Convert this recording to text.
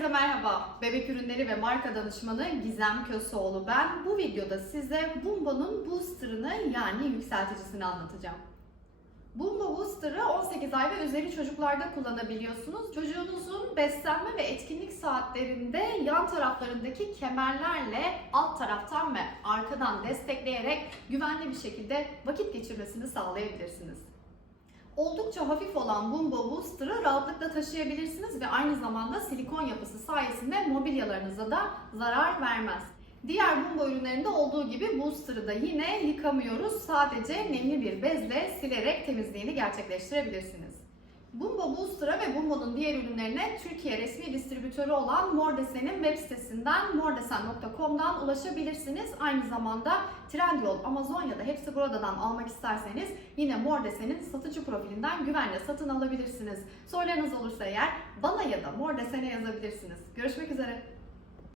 Herkese merhaba. Bebek ürünleri ve marka danışmanı Gizem Köseoğlu ben. Bu videoda size Bumba'nın booster'ını yani yükselticisini anlatacağım. Bumba Booster'ı 18 ay ve üzeri çocuklarda kullanabiliyorsunuz. Çocuğunuzun beslenme ve etkinlik saatlerinde yan taraflarındaki kemerlerle alt taraftan ve arkadan destekleyerek güvenli bir şekilde vakit geçirmesini sağlayabilirsiniz. Oldukça hafif olan Bumba Booster'ı rahatlıkla taşıyabilirsiniz ve aynı zamanda silikon yapısı sayesinde mobilyalarınıza da zarar vermez. Diğer Bumba ürünlerinde olduğu gibi Booster'ı da yine yıkamıyoruz. Sadece nemli bir bezle silerek temizliğini gerçekleştirebilirsiniz. Bumba Booster'a ve Bumba'nın diğer ürünlerine Türkiye resmi distribütörü olan Mordesen'in web sitesinden mordesen.com'dan ulaşabilirsiniz. Aynı zamanda Trendyol, Amazon ya da hepsi buradan almak isterseniz yine Mordesen'in satıcı profilinden güvenle satın alabilirsiniz. Sorularınız olursa eğer bana ya da Mordesen'e yazabilirsiniz. Görüşmek üzere.